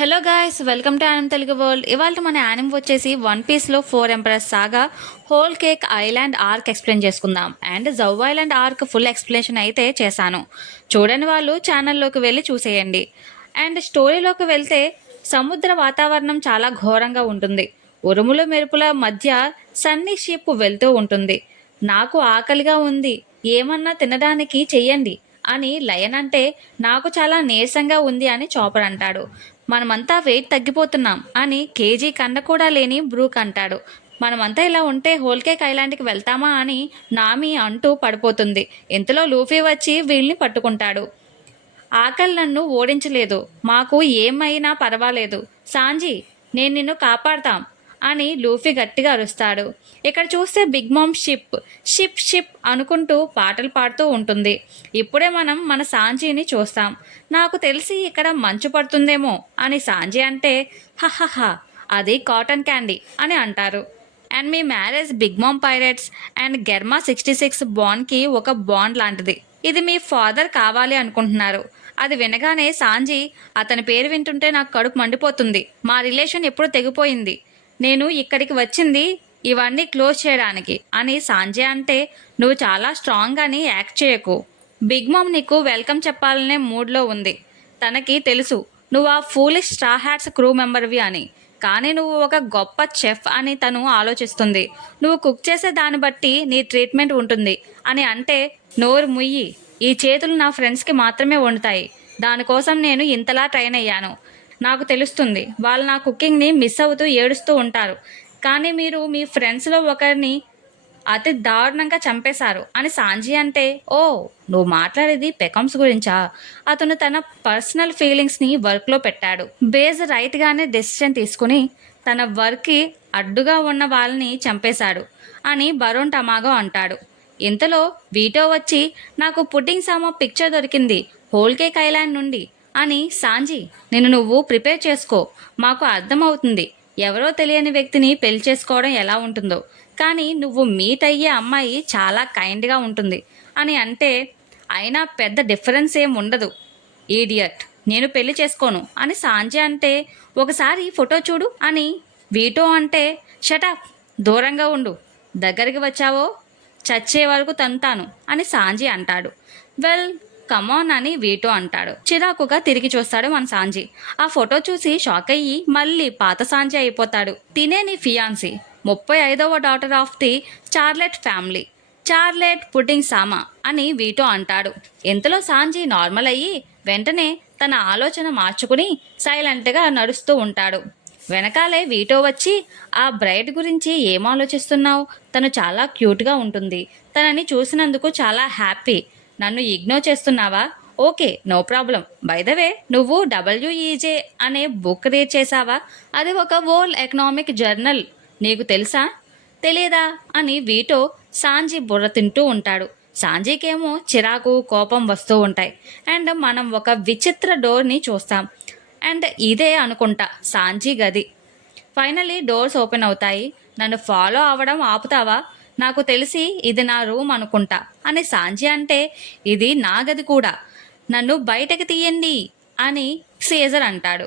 Hello guys, welcome to anime Telugu world. ఇవాళ మన anime వచ్చేసి వన్ పీస్లో 4 emperors saga whole cake island arc explain చేసుకుందాం. And Zou island arc full explanation అయితే చేశాను. చూడని వాళ్ళు ఛానల్లోకి వెళ్ళి చూసేయండి. అండ్ స్టోరీలోకి వెళ్తే సముద్ర వాతావరణం చాలా ఘోరంగా ఉంటుంది. ఉరుముల మెరుపుల మధ్య సన్నీ షిప్ వెళ్తూ ఉంటుంది. నాకు ఆకలిగా ఉంది, ఏమన్నా తినడానికి చెయ్యండి అని లయన్ అంటే, నాకు చాలా నీరసంగా ఉంది అని చాపర్ అంటాడు. మనమంతా వెయిట్ తగ్గిపోతున్నాం అని కేజీ కండ కూడా లేని బ్రూక్ అంటాడు. మనమంతా ఇలా ఉంటే హోల్ కేక్ ఐలాండ్కి వెళ్తామా అని నామి అంటూ పడిపోతుంది. ఇంతలో లూఫీ వచ్చి వీళ్ళని పట్టుకుంటాడు. ఆకలి నన్ను ఓడించలేదు, మాకు ఏమైనా పర్వాలేదు సాంజీ, నేను నిన్ను కాపాడతాం అని లూఫీ గట్టిగా అరుస్తాడు. ఇక్కడ చూస్తే big mom ship ship ship అనుకుంటూ పాటలు పాడుతూ ఉంటుంది. ఇప్పుడే మనం మన సాంజీని చూస్తాం. నాకు తెలిసి ఇక్కడ మంచు పడుతుందేమో అని సాంజీ అంటే, హహహ, అది కాటన్ క్యాండీ అని అంటారు. అండ్ మీ marriage big mom pirates and Germa 66 బాండ్కి ఒక బాండ్ లాంటిది. ఇది మీ ఫాదర్ కావాలి అనుకుంటున్నారు. అది వినగానే సాంజీ, అతని పేరు వింటుంటే నాకు కడుపు మండిపోతుంది. మా రిలేషన్ ఎప్పుడు తెగిపోయింది. నేను ఇక్కడికి వచ్చింది ఇవన్నీ క్లోజ్ చేయడానికి అని సాంజీ అంటే, నువ్వు చాలా స్ట్రాంగ్ అని యాక్ట్ చేయకు. బిగ్ మామ్ నీకు వెల్కమ్ చెప్పాలనే మూడ్లో ఉంది. తనకి తెలుసు నువ్వు ఆ ఫూలిష్ స్ట్రా హ్యాట్స్ క్రూ మెంబర్వి అని. కానీ నువ్వు ఒక గొప్ప చెఫ్ అని తను ఆలోచిస్తుంది. నువ్వు కుక్ చేసే దాన్ని బట్టి నీ ట్రీట్మెంట్ ఉంటుంది అని అంటే, నోరు ముయ్యి, ఈ చేతులు నా ఫ్రెండ్స్కి మాత్రమే వండుతాయి. దానికోసం నేను ఇంతలా ట్రైన్ అయ్యాను. నాకు తెలుస్తుంది వాళ్ళు నా కుకింగ్ని మిస్ అవుతూ ఏడుస్తూ ఉంటారు. కానీ మీరు మీ ఫ్రెండ్స్లో ఒకరిని అతి దారుణంగా చంపేశారు అని సాంజీ అంటే, ఓ, నువ్వు మాట్లాడేది పెకమ్స్ గురించా? అతను తన పర్సనల్ ఫీలింగ్స్ని వర్క్లో పెట్టాడు. బేజ్ రైట్గానే డెసిషన్ తీసుకుని తన వర్క్కి అడ్డుగా ఉన్న వాళ్ళని చంపేశాడు అని బరోన్ టమాగో అంటాడు. ఇంతలో వీటో వచ్చి, నాకు పుడ్డింగ్ సామా పిక్చర్ దొరికింది హోల్ కేక్ ఐలాండ్ నుండి అని. సాంజీ, నిన్ను నువ్వు ప్రిపేర్ చేసుకో, మాకు అర్థమవుతుంది ఎవరో తెలియని వ్యక్తిని పెళ్లి చేసుకోవడం ఎలా ఉంటుందో. కానీ నువ్వు మీట్ అయ్యే అమ్మాయి చాలా కైండ్గా ఉంటుంది అని అంటే, అయినా పెద్ద డిఫరెన్స్ ఏం ఉండదు ఈడియట్, నేను పెళ్లి చేసుకోను అని సాంజీ అంటే, ఒకసారి ఫోటో చూడు అని వీటో అంటే, షటప్, దూరంగా ఉండు, దగ్గరికి వచ్చావో చచ్చే వరకు తంతాను అని సాంజీ అంటాడు. వెల్, కమాన్ అని వీటో అంటాడు. చిరాకుగా తిరిగి చూస్తాడు మన సాంజీ. ఆ ఫోటో చూసి షాక్ అయ్యి మళ్ళీ పాత సాంజీ అయిపోతాడు. తినే నీ ఫియాన్సీ 35వ daughter of the Charlotte family, Charlotte Pudding సామా అని వీటో అంటాడు. ఇంతలో సాంజీ నార్మల్ అయ్యి వెంటనే తన ఆలోచన మార్చుకుని సైలెంట్గా నడుస్తూ ఉంటాడు. వెనకాలే వీటో వచ్చి, ఆ బ్రైడ్ గురించి ఏం ఆలోచిస్తున్నావు? తను చాలా క్యూట్గా ఉంటుంది, తనని చూసినందుకు చాలా హ్యాపీ. నన్ను ఇగ్నోర్ చేస్తున్నావా? Okay, no problem. By the way, నువ్వు WEJ అనే బుక్ రీడ్ చేసావా? అది ఒక వరల్డ్ ఎకనామిక్ జర్నల్, నీకు తెలుసా? తెలియదా అని వీటో సాంజీ బుర్ర తింటూ ఉంటాడు. సాంజీకేమో చిరాకు కోపం వస్తూ ఉంటాయి. అండ్ మనం ఒక విచిత్ర డోర్ని చూస్తాం. అండ్ ఇదే అనుకుంటా సాంజీ గది. ఫైనలీ డోర్స్ ఓపెన్ అవుతాయి. నన్ను ఫాలో అవ్వడం ఆపుతావా? నాకు తెలిసి ఇది నా రూమ్ అనుకుంటా అని సాంజీ అంటే, ఇది నా గది కూడా, నన్ను బయటకు తీయండి అని సీజర్ అంటాడు.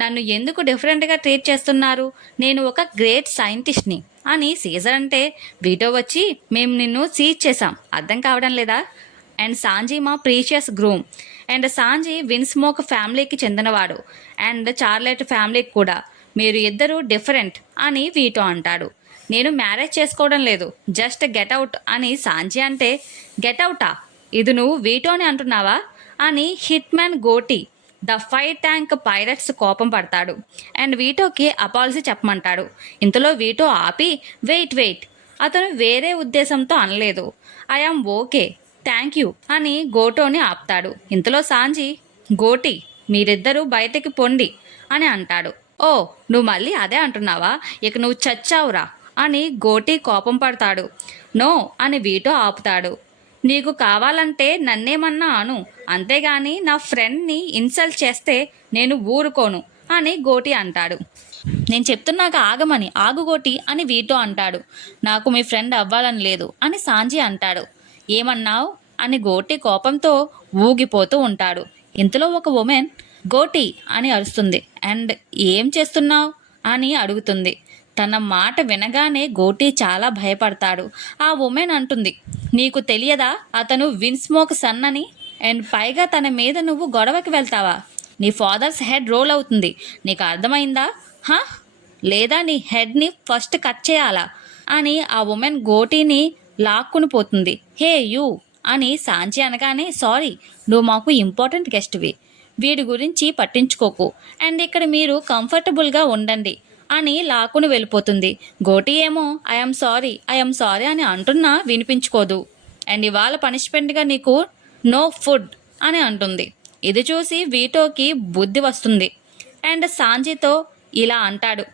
నన్ను ఎందుకు డిఫరెంట్గా ట్రీట్ చేస్తున్నారు? నేను ఒక గ్రేట్ సైంటిస్ట్ని అని సీజర్ అంటే, వీటో వచ్చి, మేము నిన్ను సీజ్ చేసాం, అర్థం కావడం లేదా? అండ్ సాంజీ మా ప్రీషియస్ గ్రూమ్. అండ్ సాంజీ విన్స్మోక్ ఫ్యామిలీకి చెందినవాడు అండ్ చార్లెట్ ఫ్యామిలీకి కూడా. మీరు ఇద్దరు డిఫరెంట్ అని వీటో అంటాడు. నేను మ్యారేజ్ చేసుకోవడం లేదు, జస్ట్ గెట్అవుట్ అని సాంజీ అంటే, గెట్అవుటా? ఇది నువ్వు వీటోని అంటున్నావా అని hit man Gotti the fire tank pirates కోపం పడతాడు. అండ్ వీటోకి అపాలజీ చెప్పమంటాడు. ఇంతలో వీటో ఆపి, వెయిట్ వెయిట్, అతను వేరే ఉద్దేశంతో అనలేదు, ఐఆమ్ ఓకే, థ్యాంక్ యూ అని గోటోని ఆపుతాడు. ఇంతలో సాంజీ, గోటి, మీరిద్దరూ బయటికి పొండి అని అంటాడు. ఓ, నువ్వు మళ్ళీ అదే అంటున్నావా? ఇక నువ్వు చచ్చావురా అని గోటి కోపం పడతాడు. నో అని వీటో ఆపుతాడు. నీకు కావాలంటే నన్నేమన్నా అను, అంతేగాని నా ఫ్రెండ్ని ఇన్సల్ట్ చేస్తే నేను ఊరుకోను అని గోటి అంటాడు. నేను చెప్తున్నాక ఆగమని, ఆగు గోటి అని వీటో అంటాడు. నాకు మీ ఫ్రెండ్ అవ్వాలని లేదు అని సాంజీ అంటాడు. ఏమన్నావు అని గోటి కోపంతో ఊగిపోతూ ఉంటాడు. ఇంతలో ఒక ఉమెన్, గోటి అని అరుస్తుంది. అండ్ ఏం చేస్తున్నావు అని అడుగుతుంది. తన మాట వినగానే గోటి చాలా భయపడతాడు. ఆ ఉమెన్ అంటుంది, నీకు తెలియదా అతను విన్స్మోక్ సన్ అని? అండ్ పైగా తన మీద నువ్వు గొడవకి వెళ్తావా? నీ ఫాదర్స్ హెడ్ రోల్ అవుతుంది, నీకు అర్థమైందా? హా, లేదా నీ హెడ్ని ఫస్ట్ కట్ చేయాలా అని ఆ ఉమెన్ గోటిని లాక్కుని పోతుంది. హే యూ అని సాంచి అనగానే, సారీ, నువ్వు మాకు ఇంపార్టెంట్ గెస్ట్వి, వీడి గురించి పట్టించుకోకు, అండ్ ఇక్కడ మీరు కంఫర్టబుల్గా ఉండండి అని లాక్కుని వెళ్ళిపోతుంది. గోటి ఏమో ఐఎమ్ సారీ అని అంటున్నా వినిపించుకోదు. అండ్ ఇవాళ పనిష్మెంట్గా నీకు నో ఫుడ్ అని అంటుంది. ఇది చూసి వీటోకి బుద్ధి వస్తుంది. అండ్ సాంజీతో ఇలా అంటాడు,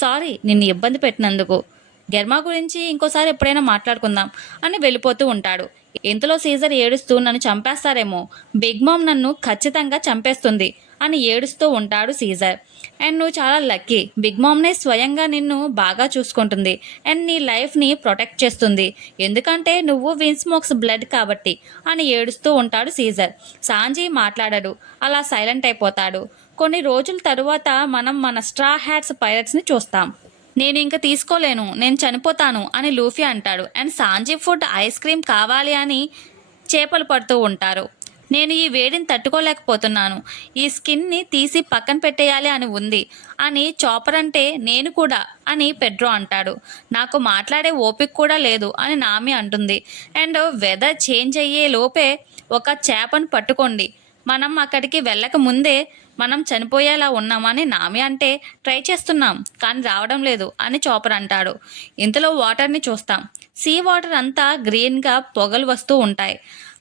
సారీ నిన్ను ఇబ్బంది పెట్టినందుకు, గెర్మా గురించి ఇంకోసారి ఎప్పుడైనా మాట్లాడుకుందాం అని వెళ్ళిపోతూ ఉంటాడు. ఇంతలో సీజర్ ఏడుస్తూ నన్ను చంపేస్తారేమో, బిగ్ మామ్ నన్ను ఖచ్చితంగా చంపేస్తుంది అని ఏడుస్తూ ఉంటాడు సీజర్. అండ్ నువ్వు చాలా లక్కీ, బిగ్ మామ్నే స్వయంగా నిన్ను బాగా చూసుకుంటుంది అండ్ నీ లైఫ్ని ప్రొటెక్ట్ చేస్తుంది, ఎందుకంటే నువ్వు విన్స్మోక్స్ బ్లడ్ కాబట్టి అని ఏడుస్తూ ఉంటాడు సీజర్. సాంజీ మాట్లాడాడు, అలా సైలెంట్ అయిపోతాడు. కొన్ని రోజుల తరువాత మనం మన స్ట్రా హ్యాట్స్ పైరట్స్ని చూస్తాం. నేను ఇంక తీసుకోలేను, నేను చనిపోతాను అని లూఫీ అంటాడు. And Sanjhi food ice cream కావాలి అని చేపలు పడుతూ ఉంటారు. నేను ఈ వేడిని తట్టుకోలేకపోతున్నాను, ఈ స్కిన్ని తీసి పక్కన పెట్టేయాలి అని ఉంది అని చాపర్ అంటే, నేను కూడా అని పెడ్రో అంటాడు. నాకు మాట్లాడే ఓపిక కూడా లేదు అని నామి అంటుంది. అండ్ వెదర్ చేంజ్ అయ్యే లోపే ఒక చేపను పట్టుకోండి, మనం అక్కడికి వెళ్ళక ముందే మనం చనిపోయేలా ఉన్నామని నామి అంటే, ట్రై చేస్తున్నాం కానీ రావడం లేదు అని చాపర్ అంటాడు. ఇంతలో వాటర్ని చూస్తాం. సీ వాటర్ అంతా గ్రీన్గా పొగలు వస్తూ ఉంటాయి.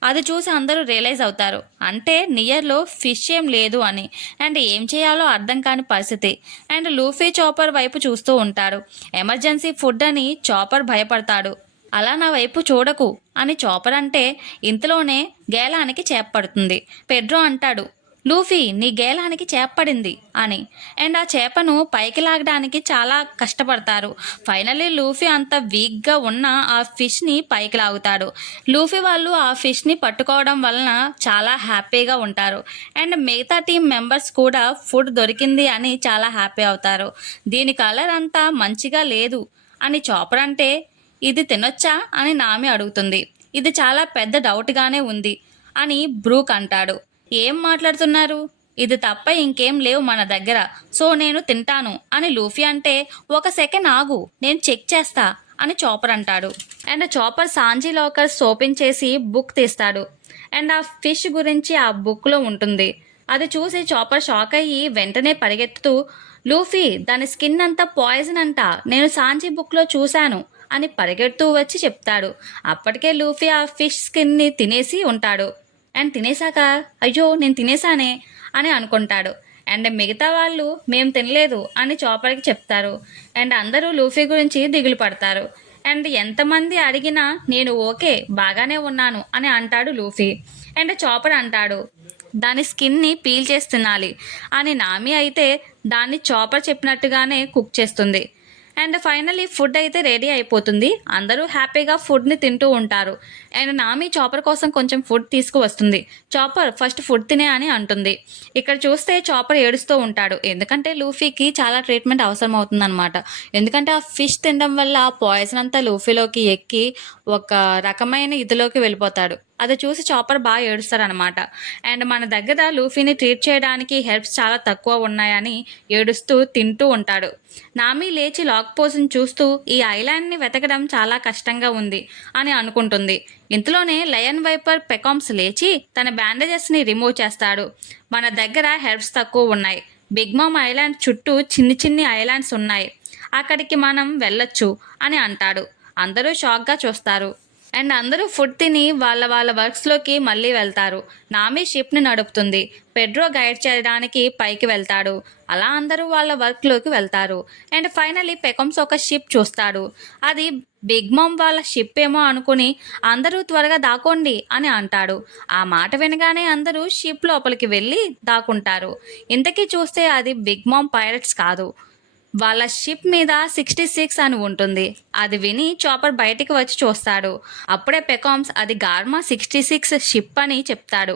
అది చూసి అందరూ రియలైజ్ అవుతారు, అంటే నియర్లో ఫిష్ ఏం లేదు అని. అండ్ ఏం చేయాలో అర్థం కాని పరిస్థితి. అండ్ లూఫీ చాపర్ వైపు చూస్తూ ఉంటాడు. ఎమర్జెన్సీ ఫుడ్ అని చాపర్ భయపడతాడు. అలా నా వైపు చూడకు అని చాపర్ అంటే, ఇంతలోనే గేలానికి చేపడుతుంది. పెడ్రో అంటాడు, లూఫీ నీ గేలానికి చేపడింది అని. అండ్ ఆ చేపను పైకి లాగడానికి చాలా కష్టపడతారు. ఫైనల్లీ లూఫీ అంత వీక్గా ఉన్న ఆ ఫిష్ని పైకి లాగుతాడు. లూఫీ వాళ్ళు ఆ ఫిష్ని పట్టుకోవడం వలన చాలా హ్యాపీగా ఉంటారు. అండ్ మిగతా టీం మెంబర్స్ కూడా ఫుడ్ దొరికింది అని చాలా హ్యాపీ అవుతారు. దీని కలర్ అంతా మంచిగా లేదు అని చాపర్ అంటే, ఇది తినొచ్చా అని నామి అడుగుతుంది. ఇది చాలా పెద్ద డౌట్గానే ఉంది అని బ్రూక్ అంటాడు. ఏం మాట్లాడుతున్నారు, ఇది తప్ప ఇంకేం లేవు మన దగ్గర, సో నేను తింటాను అని లూఫీ అంటే, ఒక సెకండ్ ఆగు నేను చెక్ చేస్తా అని చాపర్ అంటాడు. And chopper Sanjhi lockers open చేసి బుక్ తీస్తాడు. అండ్ ఆ ఫిష్ గురించి ఆ బుక్లో ఉంటుంది. అది చూసి చాపర్ షాక్ అయ్యి వెంటనే పరిగెత్తుతూ, లూఫీ దాని స్కిన్ అంతా పాయిజన్ అంట, నేను సాంజీ బుక్లో చూశాను అని పరిగెడుతూ వచ్చి చెప్తాడు. అప్పటికే లూఫీ ఆ ఫిష్ స్కిన్ని తినేసి ఉంటాడు. అండ్ తినేసాక, అయ్యో నేను తినేసానే అని అనుకుంటాడు. అండ్ మిగతా వాళ్ళు మేము తినలేదు అని చాపర్కి చెప్తారు. అండ్ అందరూ లూఫీ గురించి దిగులు పడతారు. అండ్ ఎంతమంది అడిగినా నేను ఓకే బాగానే ఉన్నాను అని అంటాడు లూఫీ. అండ్ చాపర్ అంటాడు, దాని స్కిన్ని పీల్ చేసి తినాలి అని. నామి అయితే దాన్ని చాపర్ చెప్పినట్టుగానే కుక్ చేస్తుంది. అండ్ ఫైనల్లీ ఫుడ్ అయితే రెడీ అయిపోతుంది. అందరూ హ్యాపీగా ఫుడ్ని తింటూ ఉంటారు. అండ్ నామి చాపర్ కోసం కొంచెం ఫుడ్ తీసుకువస్తుంది. చాపర్ ఫస్ట్ ఫుడ్ తినే అని అంటుంది. ఇక్కడ చూస్తే చాపర్ ఏడుస్తూ ఉంటాడు, ఎందుకంటే లూఫీకి చాలా ట్రీట్మెంట్ అవసరం అవుతుందన్నమాట. ఎందుకంటే ఆ ఫిష్ తినడం వల్ల ఆ పాయిజన్ అంతా లూఫీలోకి ఎక్కి ఒక రకమైన ఇదిలోకి వెళ్ళిపోతాడు. అది చూసి చాపర్ బాగా ఏడుస్తారనమాట. అండ్ మన దగ్గర లూఫీని ట్రీట్ చేయడానికి హెల్ప్స్ చాలా తక్కువ ఉన్నాయని ఏడుస్తూ తింటూ ఉంటాడు. నామి లేచి లాక్ పోస్ని చూస్తూ ఈ ఐలాండ్ని వెతకడం చాలా కష్టంగా ఉంది అని అనుకుంటుంది. ఇంతలోనే లయన్ వైపర్ పెకామ్స్ లేచి తన బ్యాండేజెస్ని రిమూవ్ చేస్తాడు. మన దగ్గర హెల్ప్స్ తక్కువ ఉన్నాయి, బిగ్ మామ్ ఐలాండ్ చుట్టూ చిన్ని చిన్ని ఐలాండ్స్ ఉన్నాయి, అక్కడికి మనం వెళ్ళొచ్చు అని అంటాడు. అందరూ షాక్గా చూస్తారు. అండ్ అందరూ ఫుడ్ తిని వాళ్ళ వాళ్ళ వర్క్స్లోకి మళ్ళీ వెళ్తారు. నామి షిప్ని నడుపుతుంది. పెడ్రో గైడ్ చేయడానికి పైకి వెళ్తాడు. అలా అందరూ వాళ్ళ వర్క్లోకి వెళ్తారు. అండ్ ఫైనలీ పెకమ్స్ ఒక షిప్ చూస్తాడు. అది బిగ్ మామ్ వాళ్ళ షిప్ ఏమో అనుకుని, అందరూ త్వరగా దాక్కోండి అని అంటాడు. ఆ మాట వినగానే అందరూ షిప్ లోపలికి వెళ్ళి దాక్కుంటారు. ఇంతకీ చూస్తే అది బిగ్ మామ్ పైరట్స్ కాదు, వాళ్ళ షిప్ మీద 66 అని ఉంటుంది. అది విని చాపర్ బయటికి వచ్చి చూస్తాడు. అప్పుడే పెకామ్స్ అది గార్మా 66 షిప్ అని చెప్తాడు.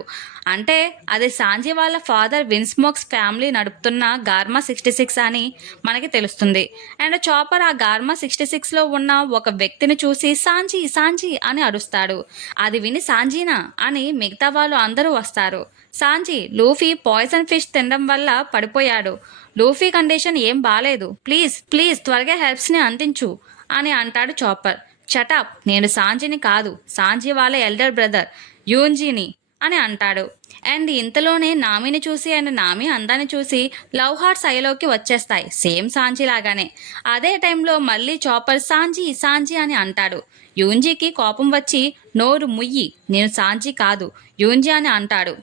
అంటే అది సాంజీ వాళ్ళ ఫాదర్ విన్స్మోక్స్ ఫ్యామిలీ నడుపుతున్న గార్మా 66 అని మనకి తెలుస్తుంది. అండ్ చాపర్ ఆ గార్మా 66లో ఉన్న ఒక వ్యక్తిని చూసి సాంజీ సాంజీ అని అరుస్తాడు. అది విని సాంజీనా అని మిగతా వాళ్ళు అందరూ వస్తారు. సాంజీ, లూఫీ పాయిజన్ ఫిష్ తినడం వల్ల పడిపోయాడు. లూఫీ కండిషన్ ఏం బాలేదు. ప్లీజ్ ప్లీజ్ త్వరగా హెల్ప్స్ని అందించు అని అంటాడు చాపర్. చటాప్, నేను సాంజీని కాదు, సాంజీ వాళ్ళ ఎల్డర్ బ్రదర్ యూన్జీని అని అంటాడు. అండ్ ఇంతలోనే నామిని చూసి అండ్ నామి అందాన్ని చూసి లవ్ హార్ట్స్ ఐలోకి వచ్చేస్తాయి, సేమ్ సాంజీ లాగానే. అదే టైంలో మళ్ళీ చాపర్ సాంజీ సాంజీ అని అంటాడు. యూన్జీకి కోపం వచ్చి నోరు ముయ్యి, నేను సాంజీ కాదు యూన్జీ అని అంటాడు.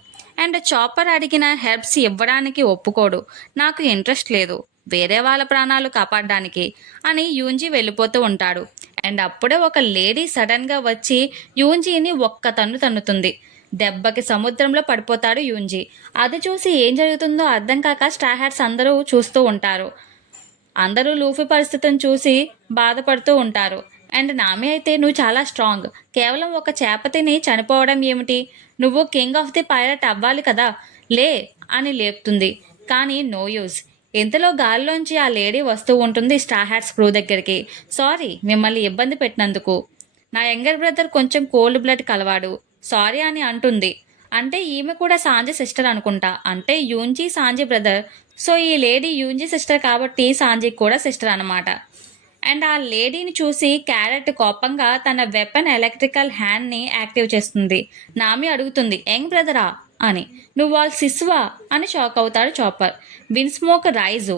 అండ్ చాపర్ అడిగిన హెల్ప్స్ ఇవ్వడానికి ఒప్పుకోడు. నాకు ఇంట్రెస్ట్ లేదు వేరే వాళ్ళ ప్రాణాలు కాపాడడానికి అని యూన్జీ వెళ్ళిపోతూ ఉంటాడు. అండ్ అప్పుడే ఒక లేడీ సడన్గా వచ్చి యూన్జీని ఒక్క తన్ను తన్నుతుంది. దెబ్బకి సముద్రంలో పడిపోతాడు యూన్జీ. అది చూసి ఏం జరుగుతుందో అర్థం కాక స్ట్రా హ్యాట్స్ అందరూ చూస్తూ ఉంటారు. అందరూ లూఫీ పరిస్థితిని చూసి బాధపడుతూ ఉంటారు. అండ్ నామి అయితే నువ్వు చాలా స్ట్రాంగ్, కేవలం ఒక చేప తిని చనిపోవడం ఏమిటి, నువ్వు కింగ్ ఆఫ్ ది పైరట్ అవ్వాలి కదా, లే అని లేపుతుంది. కానీ నో యూజ్. ఇంతలో గాలిలోంచి ఆ లేడీ వస్తూ ఉంటుంది స్ట్రా హ్యాట్స్ క్రూ దగ్గరికి. సారీ మిమ్మల్ని ఇబ్బంది పెట్టినందుకు, నా యంగర్ బ్రదర్ కొంచెం కోల్డ్ బ్లడ్ కలవాడు, సారీ అని అంటుంది. అంటే ఈమె కూడా సాంజీ సిస్టర్ అనుకుంటా, అంటే యూన్జీ సాంజీ బ్రదర్. సో ఈ లేడీ యూన్జీ సిస్టర్ కాబట్టి సాంజీకి కూడా సిస్టర్ అనమాట. అండ్ ఆ లేడీని చూసి క్యారెట్ కోపంగా తన వెపన్ ఎలక్ట్రికల్ హ్యాండ్ని యాక్టివ్ చేస్తుంది. నామి అడుగుతుంది యంగ్ బ్రదరా అని. నువ్వు వాళ్ళ సిస్వా అని షాక్ అవుతాడు చాపర్. విన్స్మోక్ రైజు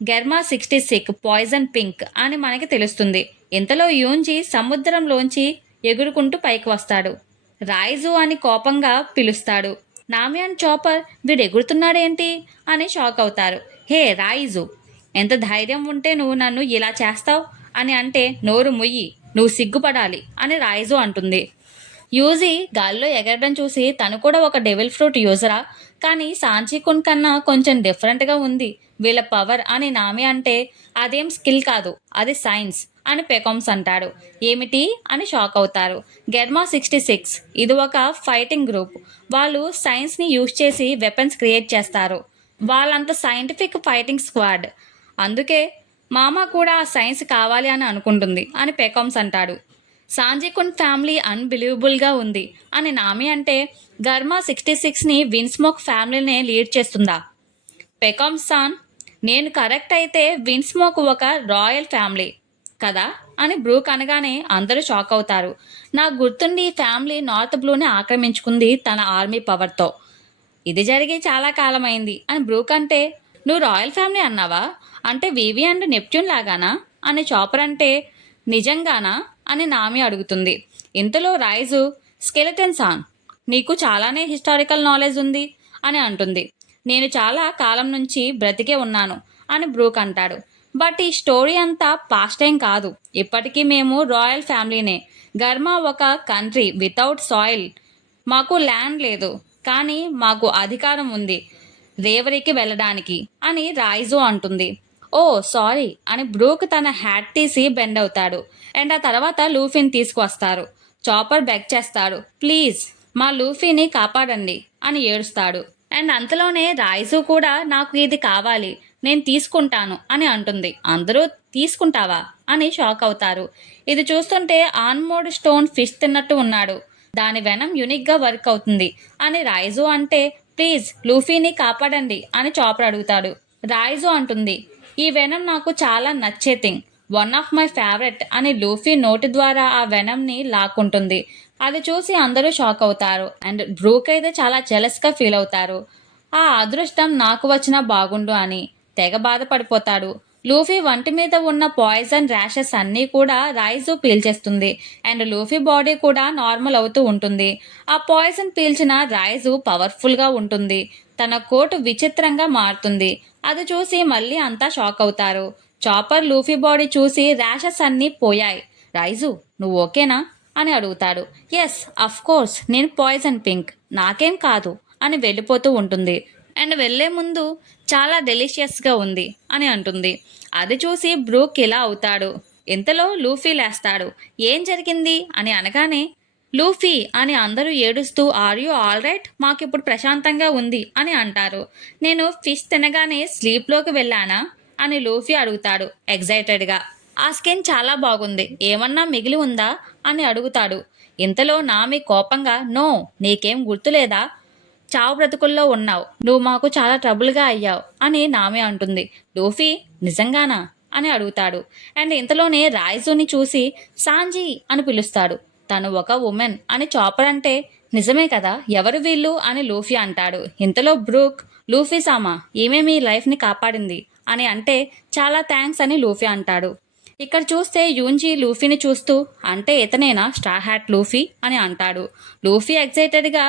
గెర్మా 66 పాయిజన్ పింక్ అని మనకి తెలుస్తుంది. ఇంతలో యూన్జీ సముద్రంలోంచి ఎగురుకుంటూ పైకి వస్తాడు. రైజు అని కోపంగా పిలుస్తాడు. నామి అండ్ చాపర్ వీడు ఎగురుతున్నాడేంటి అని షాక్ అవుతారు. హే రైజు, ఎంత ధైర్యం ఉంటే నువ్వు నన్ను ఇలా చేస్తావు అని అంటే నోరు ముయ్యి, నువ్వు సిగ్గుపడాలి అని రైజు అంటుంది. యూజీ గాల్లో ఎగరడం చూసి తను కూడా ఒక డెవిల్ ఫ్రూట్ యూజరా, కానీ సాంచీకున్ కన్నా కొంచెం డిఫరెంట్గా ఉంది వీళ్ళ పవర్ అని నామి అంటే అదేం స్కిల్ కాదు, అది సైన్స్ అని పెకామ్స్ అంటాడు. ఏమిటి అని షాక్ అవుతారు. గెర్మా 66 ఇది ఒక ఫైటింగ్ గ్రూప్. వాళ్ళు సైన్స్ని యూజ్ చేసి వెపన్స్ క్రియేట్ చేస్తారు. వాళ్ళంత సైంటిఫిక్ ఫైటింగ్ స్క్వాడ్. అందుకే మామ కూడా ఆ సైన్స్ కావాలి అని అనుకుంటుంది అని పెకామ్స్ అంటాడు. సాంజీకున్ ఫ్యామిలీ అన్బిలీవబుల్గా ఉంది అని నామి అంటే గర్మా 66ని విన్స్మోక్ ఫ్యామిలీనే లీడ్ చేస్తుందా? పెకామ్స్ సాన్, నేను కరెక్ట్ అయితే విన్స్మోక్ ఒక రాయల్ ఫ్యామిలీ కదా అని బ్రూక్ అనగానే అందరూ షాక్ అవుతారు. నాకు గుర్తుండి ఈ ఫ్యామిలీ నార్త్ బ్లూని ఆక్రమించుకుంది తన ఆర్మీ పవర్తో. ఇది జరిగి చాలా కాలమైంది అని బ్రూక్ అంటే నువ్వు రాయల్ ఫ్యామిలీ అన్నావా, అంటే వివి అండ్ నెప్ట్యూన్ లాగానా అని చాపర్ అంటే నిజంగానా అని నామి అడుగుతుంది. ఇంతలో రైజు స్కెలిటన్ సాన్, నీకు చాలానే హిస్టారికల్ నాలెడ్జ్ ఉంది అని అంటుంది. నేను చాలా కాలం నుంచి బ్రతికే ఉన్నాను అని బ్రూక్ అంటాడు. బట్ ఈ స్టోరీ అంతా పాస్ట్ టైం కాదు, ఇప్పటికీ మేము రాయల్ ఫ్యామిలీనే. గర్మా ఒక కంట్రీ వితౌట్ సాయిల్. మాకు ల్యాండ్ లేదు, కానీ మాకు అధికారం ఉంది రేవరికి వెళ్ళడానికి అని రైజు అంటుంది. ఓ సారీ అని బ్రూక్ తన హ్యాట్ తీసి బెండ్ అవుతాడు. అండ్ ఆ తర్వాత లూఫీని తీసుకువస్తారు. చాపర్ బెగ్ చేస్తాడు, ప్లీజ్ మా లూఫీని కాపాడండి అని ఏడుస్తాడు. అండ్ అంతలోనే రైజు కూడా నాకు ఇది కావాలి, నేను తీసుకుంటాను అని అంటుంది. అందరూ తీసుకుంటావా అని షాక్ అవుతారు. ఇది చూస్తుంటే ఆన్మోడ్ స్టోన్ ఫిష్ తిన్నట్టు ఉన్నాడు, దాని వెనం యునిక్గా వర్క్ అవుతుంది అని రైజు అంటే ప్లీజ్ లూఫీని కాపాడండి అని చాపర్ అడుగుతాడు. రైజు అంటుంది ఈ వెనం నాకు చాలా నచ్చే thing, one of my favourite అని లూఫీ నోటి ద్వారా ఆ వెనంని లాక్కుంటుంది. అది చూసి అందరూ షాక్ అవుతారు. అండ్ బ్రూక్ అయితే చాలా జెలస్గా ఫీల్ అవుతారు. ఆ అదృష్టం నాకు వచ్చినా బాగుండు అని తెగ బాధపడిపోతాడు. లూఫీ వంటి మీద ఉన్న పాయిజన్ ర్యాషెస్ అన్నీ కూడా రైజు పీల్చేస్తుంది. అండ్ లూఫీ బాడీ కూడా నార్మల్ అవుతూ ఉంటుంది. ఆ పాయిజన్ పీల్చిన రైజు పవర్ఫుల్గా ఉంటుంది. తన కోటు విచిత్రంగా మారుతుంది. అది చూసి మళ్ళీ అంతా షాక్ అవుతారు. చాపర్ లూఫీ బాడీ చూసి ర్యాషెస్ అన్నీ పోయాయి, రైజు నువ్వు ఓకేనా అని అడుగుతాడు. ఎస్ అఫ్ కోర్స్, నేను పాయిజన్ పింక్, నాకేం కాదు అని వెళ్ళిపోతూ ఉంటుంది. అండ్ వెళ్ళే ముందు చాలా డెలిషియస్గా ఉంది అని అంటుంది. అది చూసి బ్రూక్ ఇలా అవుతాడు. ఇంతలో లూఫీ లేస్తాడు. ఏం జరిగింది అని అనగానే లూఫీ అని అందరూ ఏడుస్తూ ఆర్ యూ ఆల్ రైట్, మాకిప్పుడు ప్రశాంతంగా ఉంది అని అంటారు. నేను ఫిష్ తినగానే స్లీప్లోకి వెళ్ళానా అని లూఫీ అడుగుతాడు ఎగ్జైటెడ్గా. ఆ స్కిన్ చాలా బాగుంది, ఏమన్నా మిగిలి ఉందా అని అడుగుతాడు. ఇంతలో నామి కోపంగా నో, నీకేం గుర్తులేదా, చావు బ్రతుకుల్లో ఉన్నావు, నువ్వు మాకు చాలా ట్రబుల్గా అయ్యావు అని నామి అంటుంది. లూఫీ నిజంగానా అని అడుగుతాడు. అండ్ ఇంతలోనే రాయిజుని చూసి సాంజీ అని పిలుస్తాడు. తను ఒక ఉమెన్ అని చాపర్ అంటే నిజమే కదా, ఎవరు వీళ్ళు అని లూఫీ అంటాడు. ఇంతలో బ్రూక్ లూఫీ సామా, ఈమె మీ లైఫ్ని కాపాడింది అని అంటే చాలా థ్యాంక్స్ అని లూఫీ అంటాడు. ఇక్కడ చూస్తే యూంజీ లూఫీని చూస్తూ అంటే ఇతనేనా స్ట్రా హ్యాట్ లూఫీ అని అంటాడు. లూఫీ ఎక్సైటెడ్గా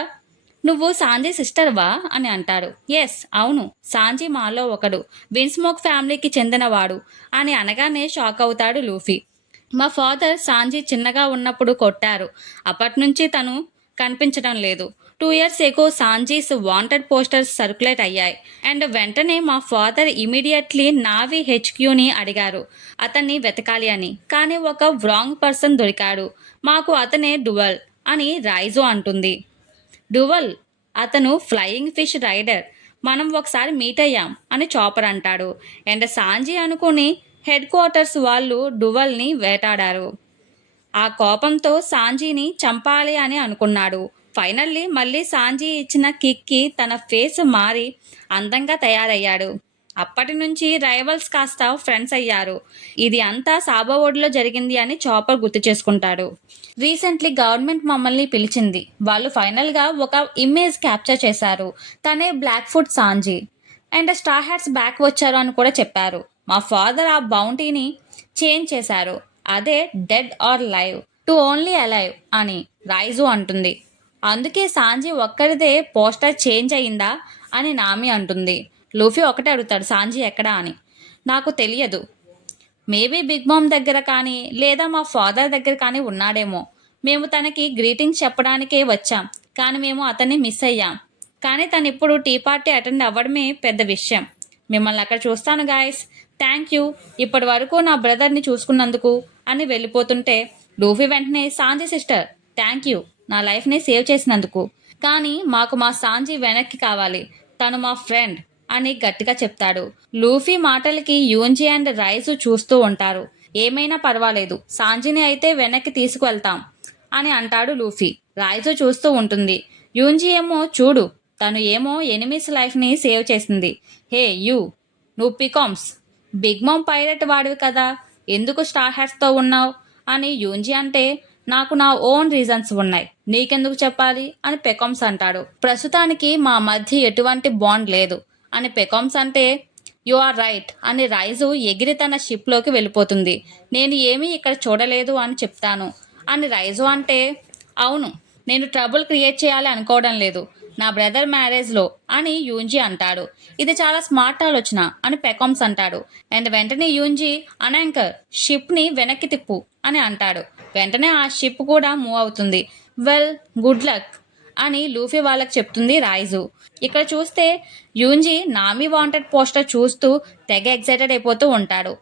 నువ్వు సాంజీ సిస్టర్వా అని అంటారు. ఎస్ అవును, సాంజీ మాలో ఒకడు, విన్స్మోక్ ఫ్యామిలీకి చెందినవాడు అని అనగానే షాక్ అవుతాడు లూఫీ. మా ఫాదర్ సాంజీ చిన్నగా ఉన్నప్పుడు కొట్టారు, అప్పటి నుంచి తను కనిపించడం లేదు. 2 years ఎగో సాంజీస్ వాంటెడ్ పోస్టర్స్ సర్క్యులేట్ అయ్యాయి. అండ్ వెంటనే మా ఫాదర్ ఇమీడియట్లీ నావీ హెచ్క్యూని అడిగారు అతన్ని వెతకాలి అని. కానీ ఒక రాంగ్ పర్సన్ దొరికాడు, మాకు అతనే డువల్ అని రైజో అంటుంది. డువల్, అతను ఫ్లయింగ్ ఫిష్ రైడర్, మనం ఒకసారి మీట్ అయ్యాం అని చాపర్ అంటాడు. అండ్ సాంజీ అనుకుని హెడ్ క్వార్టర్స్ వాళ్ళు డువల్ని వేటాడారు. ఆ కోపంతో సాంజీని చంపాలి అని అనుకున్నాడు. ఫైనల్లీ మళ్ళీ సాంజీ ఇచ్చిన కిక్కి తన ఫేస్ మారి అందంగా తయారయ్యాడు. అప్పటి నుంచి రైవల్స్ కాస్త ఫ్రెండ్స్ అయ్యారు. ఇది అంతా సాబోవర్డ్లో జరిగింది అని చాపర్ గుర్తు చేసుకుంటాడు. రీసెంట్లీ గవర్నమెంట్ మమ్మల్ని పిలిచింది, వాళ్ళు ఫైనల్గా ఒక ఇమేజ్ క్యాప్చర్ చేశారు, తనే black foot Sanji. And straw hats back వచ్చారు అని కూడా చెప్పారు. మా ఫాదర్ ఆ బౌంటీని చేంజ్ చేశారు, అదే dead or live to only alive అని రైజు అంటుంది. అందుకే సాంజీ ఒక్కడిదే పోస్టర్ చేంజ్ అయిందా అని నామి అంటుంది. లూఫీ ఒకటే అడుగుతాడు సాంజీ ఎక్కడా అని. నాకు తెలియదు, మేబీ బిగ్ మామ్ దగ్గర కానీ లేదా మా ఫాదర్ దగ్గర కానీ ఉన్నాడేమో. మేము తనకి గ్రీటింగ్స్ చెప్పడానికే వచ్చాం, కానీ మేము అతన్ని మిస్ అయ్యాం. కానీ తను ఇప్పుడు టీ పార్టీ అటెండ్ అవ్వడమే పెద్ద విషయం. మిమ్మల్ని అక్కడ చూస్తాను గాయస్, థ్యాంక్ యూ ఇప్పటి వరకు నా బ్రదర్ని చూసుకున్నందుకు అని వెళ్ళిపోతుంటే లూఫీ వెంటనే సాంజీ సిస్టర్ థ్యాంక్ యూ నా లైఫ్ని సేవ్ చేసినందుకు, కానీ మాకు మా సాంజీ వెనక్కి కావాలి, తను మా ఫ్రెండ్ అని గట్టిగా చెప్తాడు. లూఫీ మాటలకి యూంజీ అండ్ రైజు చూస్తూ ఉంటారు. ఏమైనా పర్వాలేదు, సాంజీని అయితే వెనక్కి తీసుకువెళ్తాం అని అంటాడు లూఫీ. రైజు చూస్తూ ఉంటుంది. యూంజీ ఏమో చూడు, తను ఏమో ఎనిమీస్ లైఫ్ని సేవ్ చేసింది. హే యూ, నువ్వు పికామ్స్ బిగ్ మామ్ పైలట్ వాడివి కదా, ఎందుకు స్టార్ హ్యాట్స్తో ఉన్నావు అని యూంజీ అంటే నాకు నా ఓన్ రీజన్స్ ఉన్నాయి, నీకెందుకు చెప్పాలి అని పెకామ్స్ అంటాడు. ప్రస్తుతానికి మా మధ్య ఎటువంటి బాండ్ లేదు అని పెకామ్స్ అంటే యు ఆర్ రైట్ అని రైజు ఎగిరి తన షిప్లోకి వెళ్ళిపోతుంది. నేను ఏమీ ఇక్కడ చూడలేదు అని చెప్తాను అని రైజు అంటే అవును, నేను ట్రబుల్ క్రియేట్ చేయాలి అనుకోవడం లేదు నా బ్రదర్ మ్యారేజ్లో అని యూంజీ అంటాడు. ఇది చాలా స్మార్ట్ ఆలోచన అని పెకామ్స్ అంటాడు. అండ్ వెంటనే యూంజీ అనాంకర్ షిప్ని వెనక్కి తిప్పు అని అంటాడు. వెంటనే ఆ షిప్ కూడా మూవ్ అవుతుంది. వెల్ గుడ్ లక్ అని లూఫీ వాళ్ళకి చెప్తుంది రైజు. ఇక్కడ చూస్తే యూంజీ నామి వాంటెడ్ పోస్టర్ చూస్తూ తెగ ఎక్సైటెడ్ అయిపోతూ ఉంటాడు.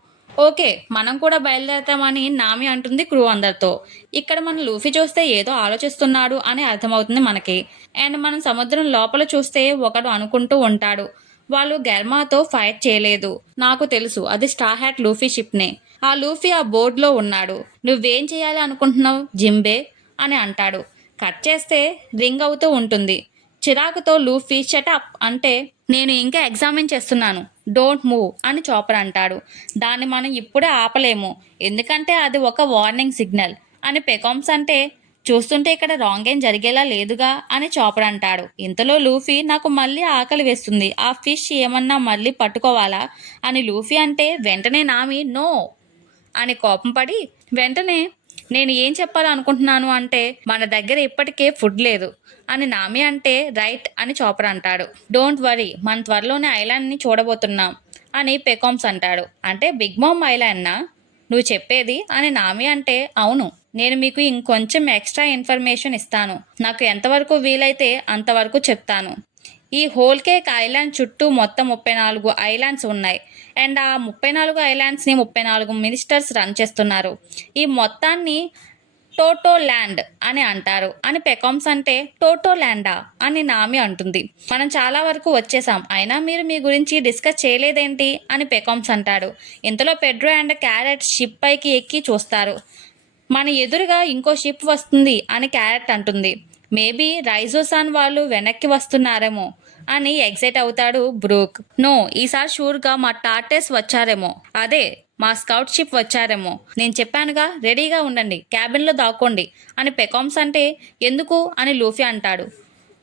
ఓకే మనం కూడా బయలుదేరతామని నామి అంటుంది క్రూ అందరితో. ఇక్కడ మనం లూఫీ చూస్తే ఏదో ఆలోచిస్తున్నాడు అని అర్థమవుతుంది మనకి. అండ్ మనం సముద్రం లోపల చూస్తే ఒకడు అనుకుంటూ ఉంటాడు, వాళ్ళు గెర్మాతో ఫైట్ చేయలేదు, నాకు తెలుసు అది స్ట్రా హ్యాట్ లూఫీ షిప్నే, ఆ లూఫీ ఆ బోర్డులో ఉన్నాడు, నువ్వేం చేయాలి అనుకుంటున్నావు జింబే అని అంటాడు. కట్ చేస్తే రింగ్ అవుతూ ఉంటుంది. చిరాకుతో లూఫీ షటప్ అంటే నేను ఇంకా ఎగ్జామిన్ చేస్తున్నాను, డోంట్ మూవ్ అని చాపర్ అంటాడు. దాన్ని మనం ఇప్పుడే ఆపలేము, ఎందుకంటే అది ఒక వార్నింగ్ సిగ్నల్ అని పెకామ్స్ అంటే చూస్తుంటే ఇక్కడ రాంగ్ ఏం జరిగేలా లేదుగా అని చాపర్ అంటాడు. ఇంతలో లూఫీ నాకు మళ్ళీ ఆకలి వేస్తుంది, ఆ ఫిష్ ఏమన్నా మళ్ళీ పట్టుకోవాలా అని లూఫీ అంటే వెంటనే నామి నో అని కోపం పడి వెంటనే నేను ఏం చెప్పాలనుకుంటున్నాను అంటే మన దగ్గర ఇప్పటికే ఫుడ్ లేదు అని నామి అంటే రైట్ అని చాపర్ అంటాడు. డోంట్ వరీ మన త్వరలోనే ఐలాండ్ని చూడబోతున్నాం అని పెకామ్స్ అంటాడు. అంటే బిగ్ మామ్ ఐలాండ్నా నువ్వు చెప్పేది అని నామి అంటే అవును, నేను మీకు ఇంకొంచెం ఎక్స్ట్రా ఇన్ఫర్మేషన్ ఇస్తాను, నాకు ఎంతవరకు వీలైతే అంతవరకు చెప్తాను. ఈ హోల్ కేక్ ఐలాండ్ చుట్టూ మొత్తం 34 ఐలాండ్స్ ఉన్నాయి. అండ్ ఆ 34 ఐలాండ్స్ని 34 మినిస్టర్స్ రన్ చేస్తున్నారు. ఈ మొత్తాన్ని టోటో ల్యాండ్ అని అంటారు అని పెకామ్స్ అంటే టోటో ల్యాండా అని నామి అంటుంది. మనం చాలా వరకు వచ్చేసాం, అయినా మీరు మీ గురించి డిస్కస్ చేయలేదేంటి అని పెకామ్స్ అంటాడు. ఇంతలో పెడ్రో అండ్ క్యారెట్ షిప్ పైకి ఎక్కి చూస్తారు. మన ఎదురుగా ఇంకో షిప్ వస్తుంది అని క్యారెట్ అంటుంది. మేబీ రైజోసాన్ వాళ్ళు వెనక్కి వస్తున్నారేమో అని ఎగ్జైట్ అవుతాడు బ్రూక్. నో, ఈసారి షూర్గా మా టార్టెస్ వచ్చారేమో, అదే మా స్కౌట్ షిప్ వచ్చారేమో. నేను చెప్పానుగా, రెడీగా ఉండండి, క్యాబిన్లో దాక్కోండి అని పెకామ్స్ అంటే ఎందుకు అని లూఫీ అంటాడు.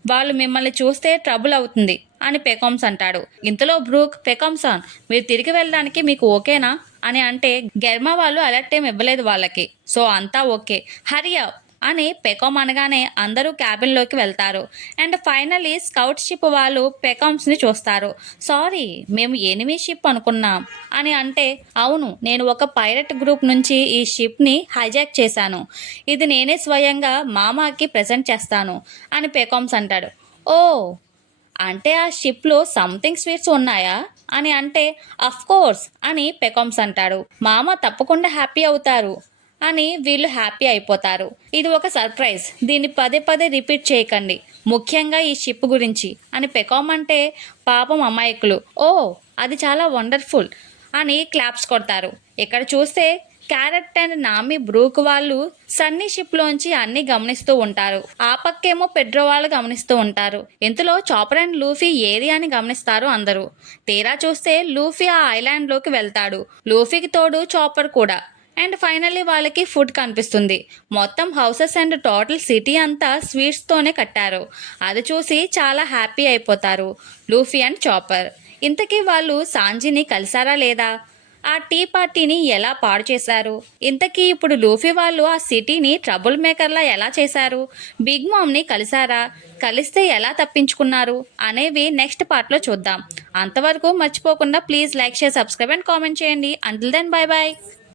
వాళ్ళు మిమ్మల్ని చూస్తే ట్రబుల్ అవుతుంది అని పెకామ్స్ అంటాడు. ఇంతలో బ్రూక్, పెకామ్సాన్ మీరు తిరిగి వెళ్ళడానికి మీకు ఓకేనా అని అంటే గెర్మా వాళ్ళు అలర్ట్ ఏం ఇవ్వలేదు వాళ్ళకి, సో అంతా ఓకే, హరియా అని పెకామ్ అనగానే అందరూ క్యాబిన్లోకి వెళ్తారు. అండ్ ఫైనలీ స్కౌట్ షిప్ వాళ్ళు పెకామ్స్ని చూస్తారు. సారీ, మేము ఎనిమీ షిప్ అనుకున్నాం అని అంటే, అవును, నేను ఒక పైరట్ గ్రూప్ నుంచి ఈ షిప్ని హైజాక్ చేశాను, ఇది నేనే స్వయంగా మామాకి ప్రెజెంట్ చేస్తాను అని పెకామ్స్ అంటాడు. ఓ, అంటే ఆ షిప్లో సంథింగ్ స్వీట్స్ ఉన్నాయా అని అంటే, అఫ్ కోర్స్ అని పెకామ్స్ అంటాడు. మామ తప్పకుండా హ్యాపీ అవుతారు అని వీళ్ళు హ్యాపీ అయిపోతారు. ఇది ఒక సర్ప్రైజ్, దీన్ని పదే పదే రిపీట్ చేయకండి, ముఖ్యంగా ఈ షిప్ గురించి అని పెకామ్ అంటే, పాపం అమాయకులు, ఓ అది చాలా వండర్ఫుల్ అని క్లాప్స్ కొడతారు. ఇక్కడ చూస్తే క్యారెట్ అండ్ నామి బ్రూక్ వాళ్ళు సన్నీ షిప్లోంచి అన్నీ గమనిస్తూ ఉంటారు. ఆ పక్కేమో పెడ్రో వాళ్ళు గమనిస్తూ ఉంటారు. ఇంతలో చాపర్ అండ్ లూఫీ ఏరియాని గమనిస్తారు అందరూ. తీరా చూస్తే లూఫీ ఆ ఐలాండ్లోకి వెళ్తాడు, లూఫీకి తోడు చాపర్ కూడా. అండ్ ఫైనల్లీ వాళ్ళకి ఫుడ్ కనిపిస్తుంది. మొత్తం హౌసెస్ అండ్ టోటల్ సిటీ అంతా స్వీట్స్తోనే కట్టారు. అది చూసి చాలా హ్యాపీ అయిపోతారు లూఫీ అండ్ చాపర్. ఇంతకీ వాళ్ళు సాంజీని కలిసారా లేదా, ఆ టీ పార్టీని ఎలా పాడు చేశారు, ఇంతకీ ఇప్పుడు లూఫీ వాళ్ళు ఆ సిటీని ట్రబుల్ మేకర్లా ఎలా చేశారు, బిగ్ మామ్ని కలిసారా, కలిస్తే ఎలా తప్పించుకున్నారు అనేవి నెక్స్ట్ పార్ట్లో చూద్దాం. అంతవరకు మర్చిపోకుండా please like, share, subscribe and comment చేయండి. Until then bye bye.